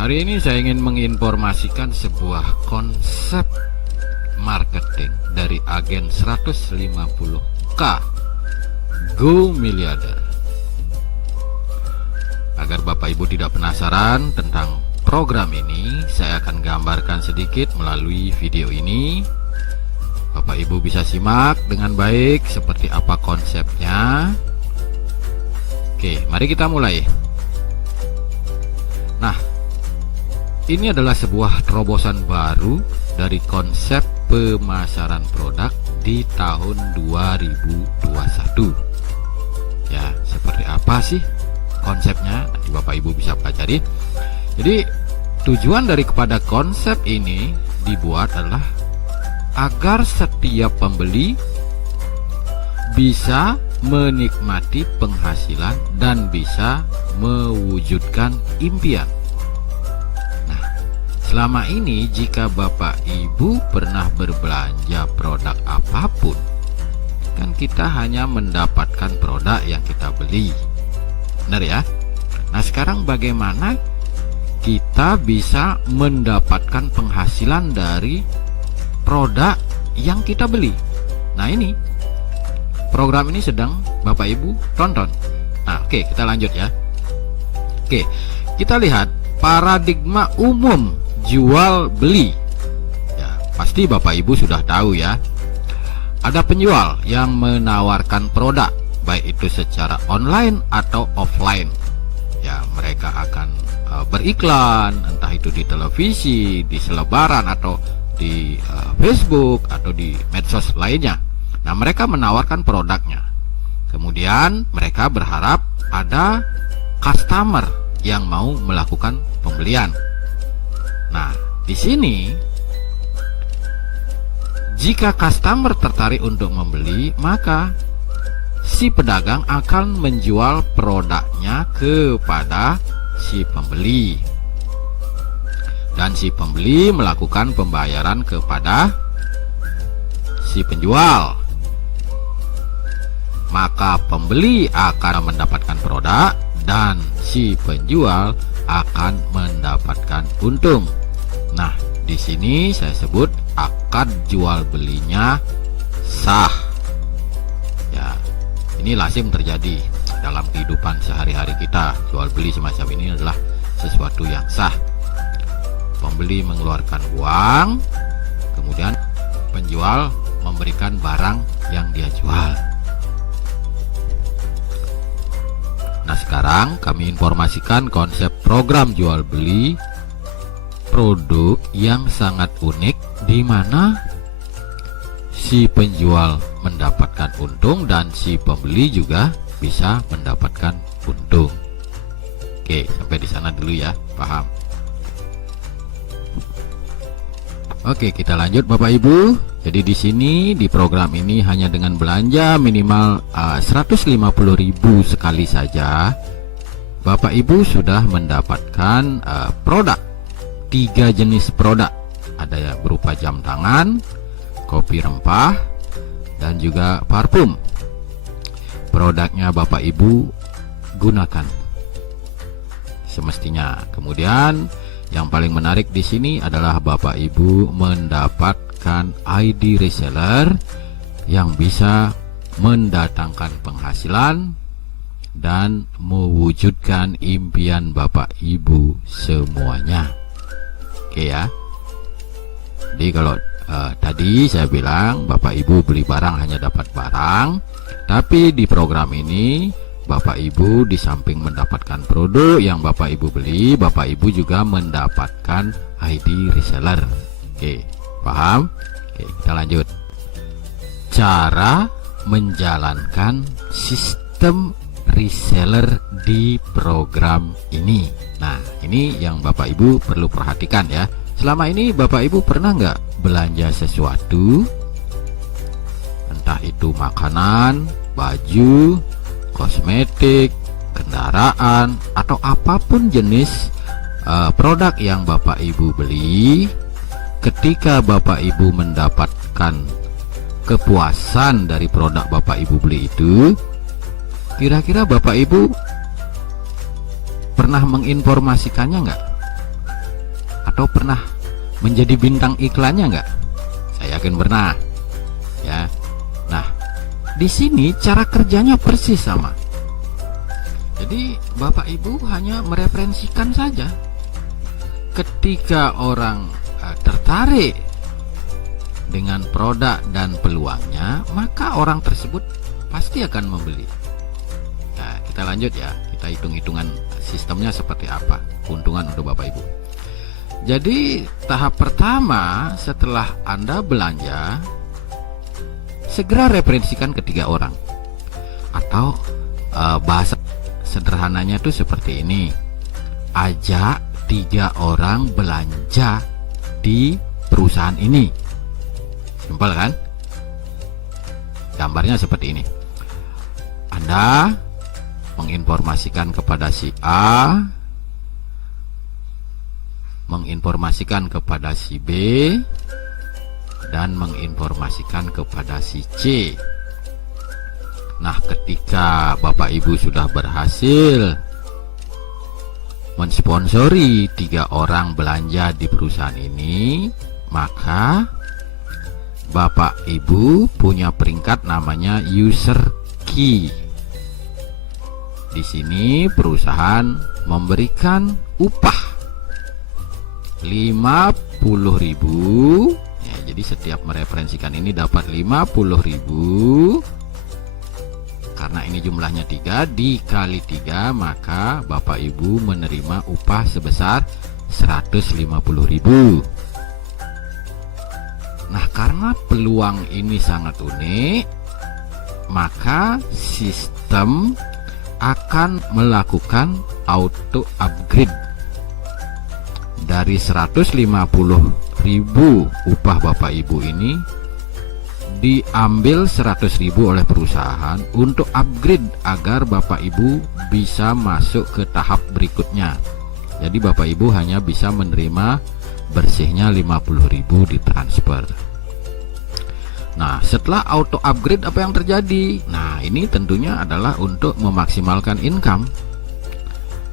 Hari ini saya ingin menginformasikan sebuah konsep marketing dari agen 150K Go Miliarder. Agar Bapak Ibu tidak penasaran tentang program ini, saya akan gambarkan sedikit melalui video ini. Bapak Ibu bisa simak dengan baik seperti apa konsepnya. Oke, mari kita mulai. Nah, ini adalah sebuah terobosan baru dari konsep pemasaran produk di tahun 2021. Ya, seperti apa sih konsepnya? Nanti Bapak Ibu bisa pelajari. Jadi, tujuan daripada konsep ini dibuat adalah agar setiap pembeli bisa menikmati penghasilan dan bisa mewujudkan impian. Selama ini jika Bapak Ibu pernah berbelanja produk apapun, kan kita hanya mendapatkan produk yang kita beli. Benar ya? Nah, sekarang bagaimana kita bisa mendapatkan penghasilan dari produk yang kita beli? Nah, ini program ini sedang Bapak Ibu tonton. Nah, oke, kita lanjut ya. Oke, kita lihat paradigma umum jual beli. Ya, pasti Bapak Ibu sudah tahu ya. Ada penjual yang menawarkan produk, baik itu secara online atau offline. Ya, mereka akan beriklan, entah itu di televisi, di selebaran atau di Facebook atau di medsos lainnya. Nah, mereka menawarkan produknya. Kemudian mereka berharap ada customer yang mau melakukan pembelian. Nah, di sini jika customer tertarik untuk membeli, maka si pedagang akan menjual produknya kepada si pembeli. Dan si pembeli melakukan pembayaran kepada si penjual. Maka pembeli akan mendapatkan produk dan si penjual akan mendapatkan untung. Nah, di sini saya sebut akad jual belinya sah. Ya, ini lazim terjadi dalam kehidupan sehari-hari kita. Jual beli semacam ini adalah sesuatu yang sah. Pembeli mengeluarkan uang, kemudian penjual memberikan barang yang dia jual. Nah, sekarang kami informasikan konsep program jual beli produk yang sangat unik, di mana si penjual mendapatkan untung dan si pembeli juga bisa mendapatkan untung. Oke, sampai di sana dulu ya, paham? Oke, kita lanjut Bapak Ibu. Jadi di sini di program ini hanya dengan belanja minimal 150.000 sekali saja, Bapak Ibu sudah mendapatkan produk. 3 jenis produk. Ada ya berupa jam tangan, kopi rempah, dan juga parfum. Produknya Bapak Ibu gunakan semestinya. Kemudian yang paling menarik di sini adalah Bapak Ibu mendapatkan ID reseller yang bisa mendatangkan penghasilan dan mewujudkan impian Bapak Ibu semuanya. Oke ya. Jadi kalau tadi saya bilang Bapak Ibu beli barang hanya dapat barang, tapi di program ini Bapak Ibu di samping mendapatkan produk yang Bapak Ibu beli, Bapak Ibu juga mendapatkan ID reseller. Oke, paham? Oke, kita lanjut. Cara menjalankan sistem reseller di program ini. Nah, ini yang Bapak Ibu perlu perhatikan ya. Selama ini Bapak Ibu pernah nggak belanja sesuatu, entah itu makanan, baju, kosmetik, kendaraan, atau apapun jenis produk yang Bapak Ibu beli. Ketika Bapak Ibu mendapatkan kepuasan dari produk Bapak Ibu beli itu, kira-kira Bapak Ibu pernah menginformasikannya nggak Atau pernah menjadi bintang iklannya nggak? Saya yakin pernah. Ya. Nah, di sini cara kerjanya persis sama. Jadi Bapak Ibu hanya mereferensikan saja. Ketika orang tertarik dengan produk dan peluangnya, maka orang tersebut pasti akan membeli. Nah, kita lanjut ya. Kita hitung-hitungan sistemnya seperti apa, keuntungan untuk Bapak Ibu. Jadi tahap pertama, setelah Anda belanja, segera referensikan ketiga orang. Atau bahasa sederhananya tuh seperti ini: ajak 3 orang belanja di perusahaan ini. Simpel kan? Gambarnya seperti ini. Anda menginformasikan kepada si A, menginformasikan kepada si B, dan menginformasikan kepada si C. Nah, ketika Bapak Ibu sudah berhasil mensponsori 3 orang belanja di perusahaan ini, maka Bapak Ibu punya peringkat namanya user key. Di sini perusahaan memberikan upah 50.000 ya, jadi setiap mereferensikan ini dapat 50.000. Karena ini jumlahnya 3 dikali 3, maka Bapak Ibu menerima upah sebesar 150.000. Nah, karena peluang ini sangat unik, maka sistem akan melakukan auto upgrade dari 150.000 upah Bapak Ibu ini, diambil 100.000 oleh perusahaan untuk upgrade agar Bapak Ibu bisa masuk ke tahap berikutnya. Jadi Bapak Ibu hanya bisa menerima bersihnya 50.000 ditransfer. Nah, setelah auto upgrade apa yang terjadi? Nah, ini tentunya adalah untuk memaksimalkan income.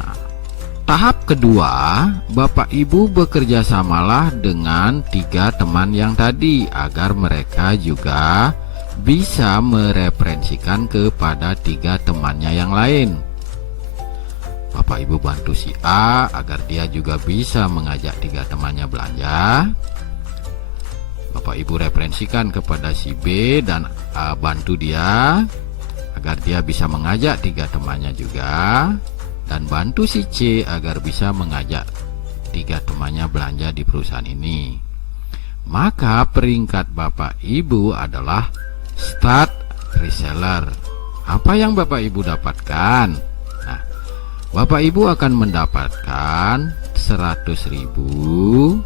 Nah, tahap kedua, Bapak Ibu bekerja samalah dengan 3 teman yang tadi agar mereka juga bisa mereferensikan kepada 3 temannya yang lain. Bapak Ibu bantu si A agar dia juga bisa mengajak 3 temannya belanja. Bapak Ibu referensikan kepada si B dan bantu dia agar dia bisa mengajak 3 temannya juga, dan bantu si C agar bisa mengajak 3 temannya belanja di perusahaan ini. Maka peringkat Bapak Ibu adalah start reseller. Apa yang Bapak Ibu dapatkan? Nah, Bapak Ibu akan mendapatkan 100.000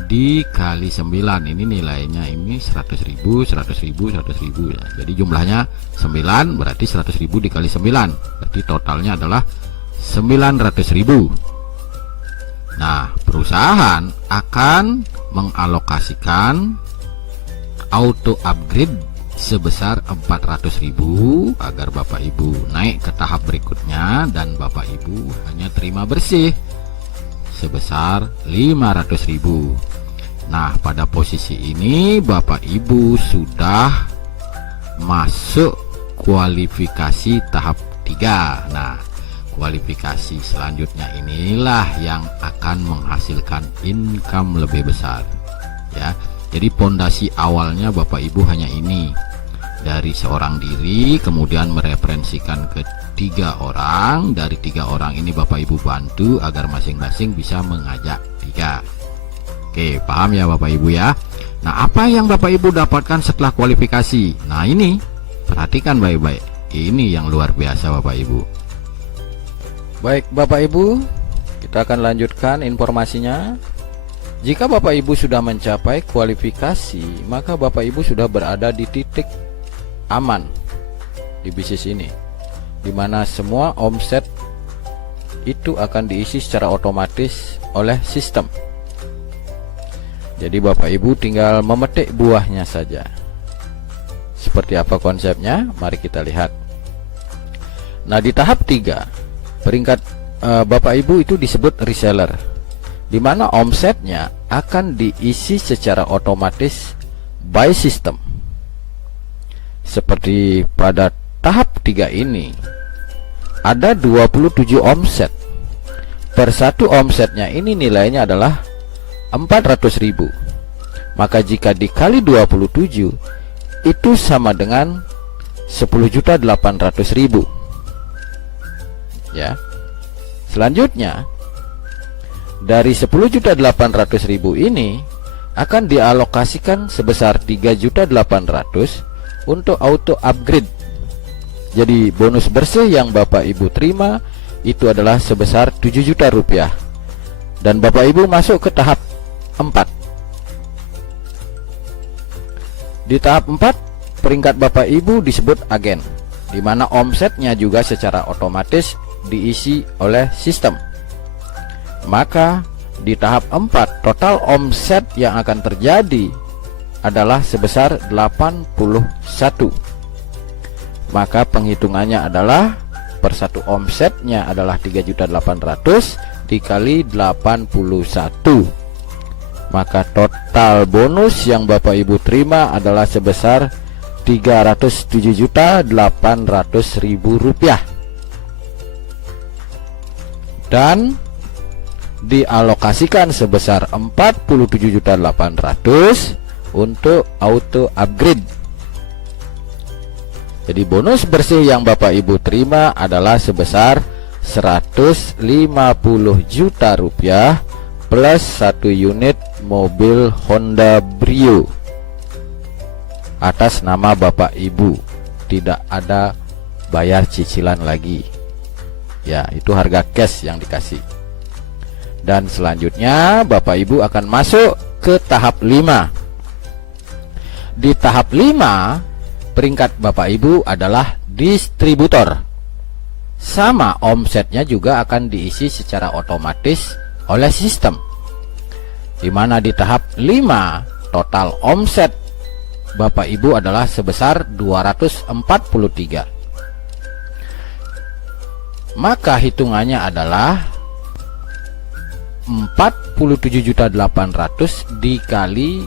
dikali 9. Ini nilainya ini 100.000, 100.000, 100.000 ya. Jadi jumlahnya 9, berarti 100.000 dikali 9, berarti totalnya adalah 900.000. Nah, perusahaan akan mengalokasikan auto upgrade sebesar 400.000 agar Bapak Ibu naik ke tahap berikutnya, dan Bapak Ibu hanya terima bersih sebesar 500.000. Nah, pada posisi ini Bapak Ibu sudah masuk kualifikasi tahap 3. Nah, kualifikasi selanjutnya inilah yang akan menghasilkan income lebih besar ya. Jadi pondasi awalnya Bapak Ibu hanya ini, dari seorang diri, kemudian mereferensikan ke 3 orang. Dari 3 orang ini Bapak Ibu bantu agar masing-masing bisa mengajak 3. Oke, paham ya Bapak Ibu ya. Nah, apa yang Bapak Ibu dapatkan setelah kualifikasi? Nah, ini perhatikan baik-baik. Ini yang luar biasa Bapak Ibu. Baik Bapak Ibu, kita akan lanjutkan informasinya. Jika Bapak Ibu sudah mencapai kualifikasi, maka Bapak Ibu sudah berada di titik aman di bisnis ini, dimana semua omset itu akan diisi secara otomatis oleh sistem. Jadi Bapak Ibu tinggal memetik buahnya saja. Seperti apa konsepnya? Mari kita lihat. Nah, di tahap 3, peringkat Bapak Ibu itu disebut reseller. di mana omsetnya akan diisi secara otomatis by system. Seperti pada tahap 3 ini ada 27 omset. Per satu omsetnya ini nilainya adalah 400.000. Maka jika dikali 27 itu sama dengan 10.800.000. Ya. Selanjutnya dari 10.800.000 ini akan dialokasikan sebesar 3.800.000 untuk auto upgrade. Jadi bonus bersih yang Bapak Ibu terima itu adalah sebesar 7 juta rupiah. Dan Bapak Ibu masuk ke tahap 4. Di tahap 4 peringkat Bapak Ibu disebut agen, di mana omsetnya juga secara otomatis diisi oleh sistem. Maka di tahap 4 total omset yang akan terjadi adalah sebesar 81. Maka penghitungannya adalah per satu omsetnya adalah 3.800.000 dikali 81. Maka total bonus yang Bapak Ibu terima adalah sebesar 307.800.000 rupiah. Dan dialokasikan sebesar 47.800.000 untuk auto upgrade. Jadi bonus bersih yang Bapak Ibu terima adalah sebesar 150 juta rupiah plus 1 unit mobil Honda Brio atas nama Bapak Ibu. Tidak ada bayar cicilan lagi. Ya, itu harga cash yang dikasih. Dan selanjutnya Bapak Ibu akan masuk ke tahap 5. Di tahap 5 peringkat Bapak Ibu adalah distributor. Sama omsetnya juga akan diisi secara otomatis oleh sistem. Di mana di tahap 5 total omset Bapak Ibu adalah sebesar 243. Maka hitungannya adalah 47.800.000 dikali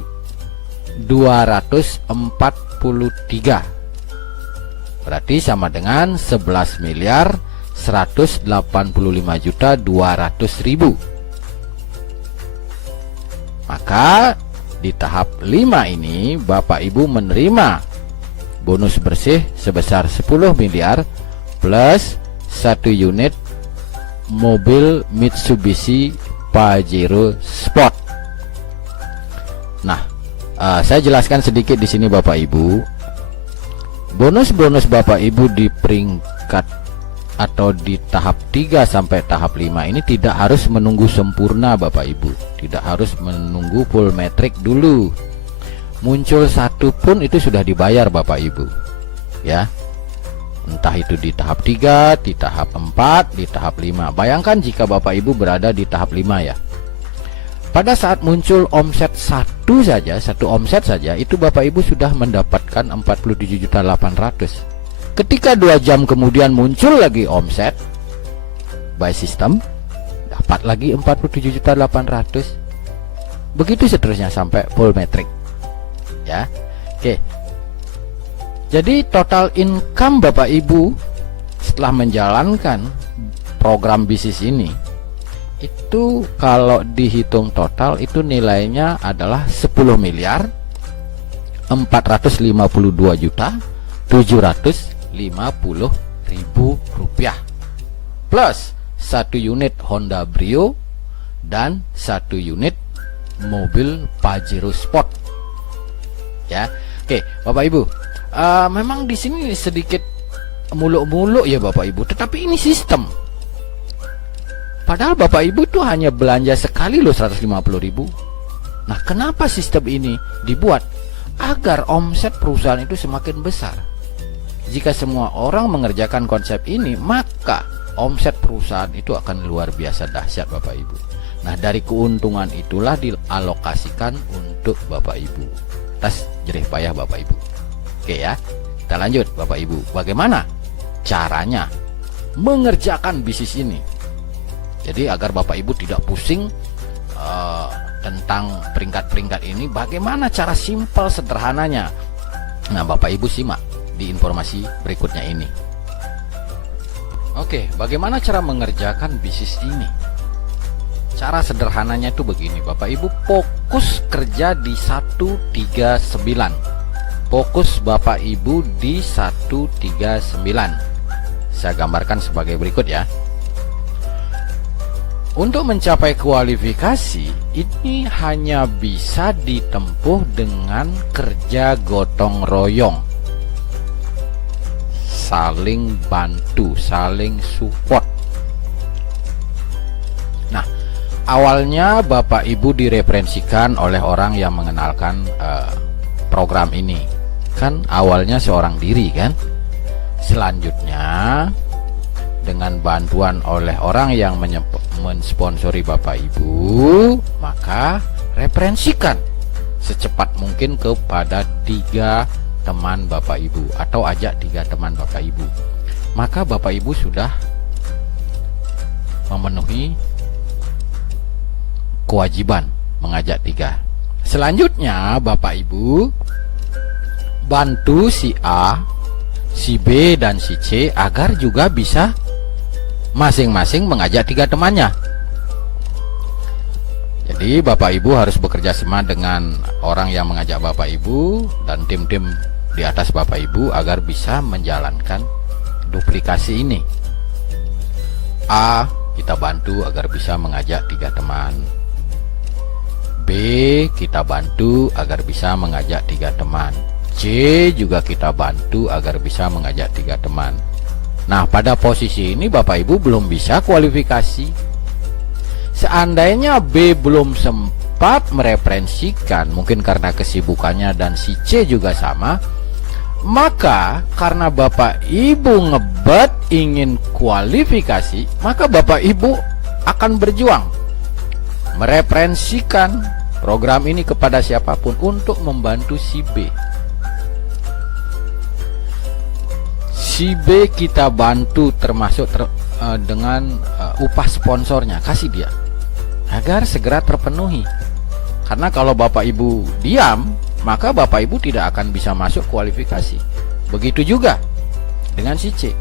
243, berarti sama dengan 11.185.200.000. Maka di tahap 5 ini Bapak Ibu menerima bonus bersih sebesar 10 miliar plus 1 unit mobil Mitsubishi Pajero Sport. Nah, saya jelaskan sedikit di sini Bapak Ibu. Bonus-bonus Bapak Ibu di peringkat atau di tahap 3 sampai tahap 5 ini tidak harus menunggu sempurna Bapak Ibu. Tidak harus menunggu full metric dulu. Muncul satu pun itu sudah dibayar Bapak Ibu. Ya. Entah itu di tahap 3, di tahap 4, di tahap 5. Bayangkan jika Bapak Ibu berada di tahap 5 ya. Pada saat muncul omset satu omset saja, itu Bapak Ibu sudah mendapatkan 47.800.000. Ketika 2 jam kemudian muncul lagi omset by system, dapat lagi 47.800.000. Begitu seterusnya sampai full metric. Ya. Oke. Jadi total income Bapak Ibu setelah menjalankan program bisnis ini, itu kalau dihitung total itu nilainya adalah 10.452.750.000 rupiah plus 1 unit Honda Brio dan 1 unit mobil Pajero Sport. Ya, oke Bapak Ibu. Memang di sini sedikit muluk-muluk ya Bapak Ibu, tetapi ini sistem. Padahal Bapak Ibu tuh hanya belanja sekali loh 150.000. Nah, kenapa sistem ini dibuat? Agar omset perusahaan itu semakin besar. Jika semua orang mengerjakan konsep ini, maka omset perusahaan itu akan luar biasa dahsyat Bapak Ibu. Nah, dari keuntungan itulah dialokasikan untuk Bapak Ibu. Tas jerih payah Bapak Ibu. Oke ya, kita lanjut Bapak Ibu. Bagaimana caranya mengerjakan bisnis ini? Jadi agar Bapak Ibu tidak pusing tentang peringkat-peringkat ini, bagaimana cara simpel sederhananya. Nah, Bapak Ibu simak di informasi berikutnya ini. Oke, bagaimana cara mengerjakan bisnis ini? Cara sederhananya itu begini, Bapak Ibu, fokus kerja di 139. Fokus Bapak Ibu di 139. Saya gambarkan sebagai berikut ya. Untuk mencapai kualifikasi ini hanya bisa ditempuh dengan kerja gotong royong, saling bantu, saling support. Nah, awalnya Bapak Ibu direferensikan oleh orang yang mengenalkan program ini. Kan awalnya seorang diri kan. Selanjutnya dengan bantuan oleh orang yang mensponsori Bapak Ibu, maka referensikan secepat mungkin kepada 3 teman Bapak Ibu, atau ajak 3 teman Bapak Ibu. Maka Bapak Ibu sudah memenuhi kewajiban mengajak 3. Selanjutnya Bapak Ibu bantu si A, si B, dan si C agar juga bisa masing-masing mengajak 3 temannya. Jadi Bapak Ibu harus bekerja sama dengan orang yang mengajak Bapak Ibu dan tim-tim di atas Bapak Ibu agar bisa menjalankan duplikasi ini. A, kita bantu agar bisa mengajak 3 teman. B, kita bantu agar bisa mengajak 3 teman. C, juga kita bantu agar bisa mengajak 3 teman. Nah, pada posisi ini Bapak Ibu belum bisa kualifikasi. Seandainya B belum sempat mereferensikan, mungkin karena kesibukannya, dan si C juga sama, maka karena Bapak Ibu ngebet ingin kualifikasi, maka Bapak Ibu akan berjuang mereferensikan program ini kepada siapapun untuk membantu si B. Si B kita bantu termasuk dengan upah sponsornya, kasih dia agar segera terpenuhi. Karena kalau Bapak Ibu diam, maka Bapak Ibu tidak akan bisa masuk kualifikasi. Begitu juga dengan si C,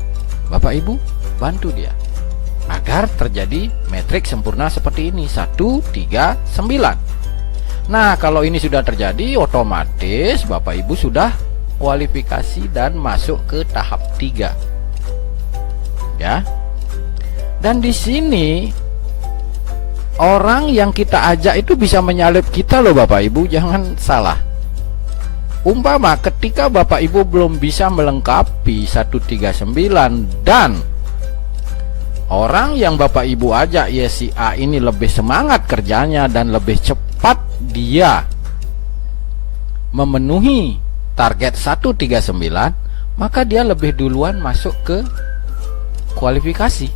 Bapak Ibu bantu dia agar terjadi metrik sempurna seperti ini, 1, 3, 9. Nah, kalau ini sudah terjadi, otomatis Bapak Ibu sudah kualifikasi dan masuk ke tahap 3. Ya. Dan di sini orang yang kita ajak itu bisa menyalip kita loh Bapak Ibu, jangan salah. Umpama ketika Bapak Ibu belum bisa melengkapi 139 dan orang yang Bapak Ibu ajak, ya si A ini lebih semangat kerjanya dan lebih cepat dia memenuhi target 139, maka dia lebih duluan masuk ke kualifikasi.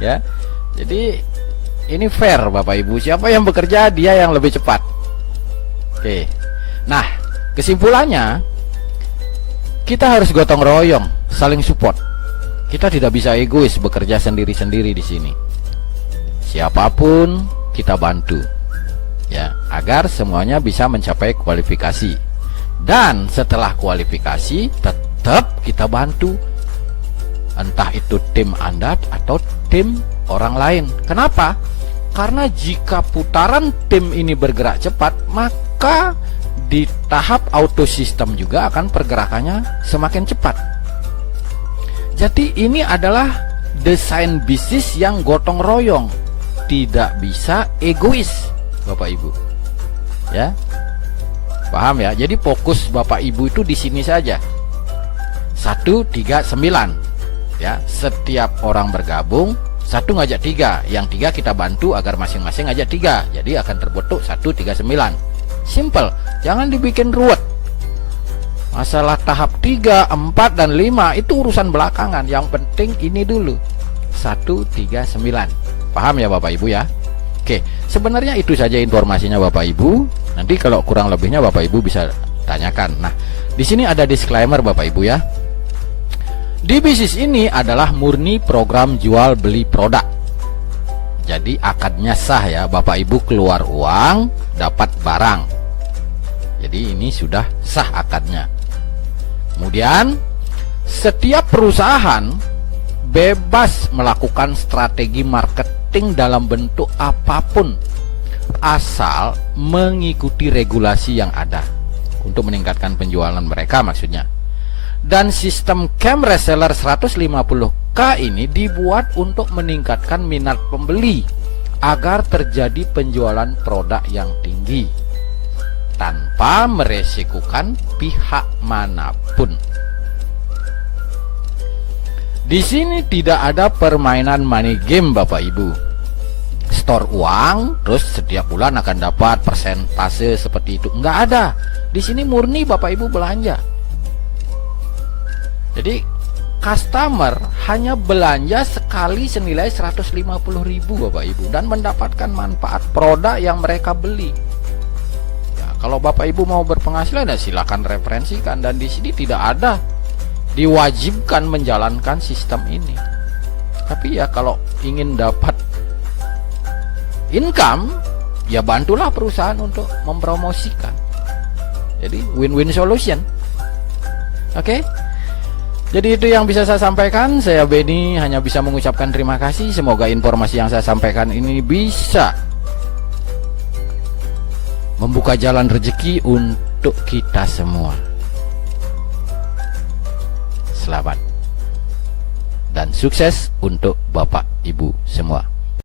Ya. Jadi ini fair Bapak Ibu, siapa yang bekerja dia yang lebih cepat. Oke. Nah, kesimpulannya kita harus gotong royong, saling support. Kita tidak bisa egois bekerja sendiri-sendiri di sini. Siapapun kita bantu. Ya, agar semuanya bisa mencapai kualifikasi. Dan setelah kualifikasi tetap kita bantu, entah itu tim Anda atau tim orang lain. Kenapa? Karena jika putaran tim ini bergerak cepat, maka di tahap auto system juga akan pergerakannya semakin cepat. Jadi ini adalah desain bisnis yang gotong royong, tidak bisa egois Bapak Ibu. Ya. Paham ya? Jadi fokus Bapak Ibu itu di sini saja. 139. Ya, setiap orang bergabung, 1 ngajak 3, yang 3 kita bantu agar masing-masing ngajak 3. Jadi akan terbentuk 139. Simple, jangan dibikin ruwet. Masalah tahap 3, 4, dan 5 itu urusan belakangan. Yang penting ini dulu, 139. Paham ya Bapak Ibu ya? Oke, sebenarnya itu saja informasinya Bapak Ibu. Nanti kalau kurang lebihnya Bapak Ibu bisa tanyakan. Nah, di sini ada disclaimer Bapak Ibu ya. Di bisnis ini adalah murni program jual beli produk. Jadi akadnya sah ya, Bapak Ibu keluar uang, dapat barang. Jadi ini sudah sah akadnya. Kemudian setiap perusahaan bebas melakukan strategi marketing dalam bentuk apapun, asal mengikuti regulasi yang ada untuk meningkatkan penjualan mereka maksudnya. Dan sistem camp reseller 150K ini dibuat untuk meningkatkan minat pembeli agar terjadi penjualan produk yang tinggi tanpa meresikukan pihak manapun. Di sini tidak ada permainan money game, Bapak Ibu. Store uang, terus setiap bulan akan dapat persentase seperti itu. Enggak ada. Di sini murni Bapak Ibu belanja. Jadi customer hanya belanja sekali senilai 150.000 Bapak Ibu dan mendapatkan manfaat produk yang mereka beli. Ya, kalau Bapak Ibu mau berpenghasilan ya silakan referensikan, dan di sini tidak ada diwajibkan menjalankan sistem ini. Tapi ya kalau ingin dapat income, ya bantulah perusahaan untuk mempromosikan. Jadi win-win solution. Oke? Jadi itu yang bisa saya sampaikan. Saya Benny hanya bisa mengucapkan terima kasih. Semoga informasi yang saya sampaikan ini bisa membuka jalan rezeki untuk kita semua. Selamat dan sukses untuk Bapak Ibu semua.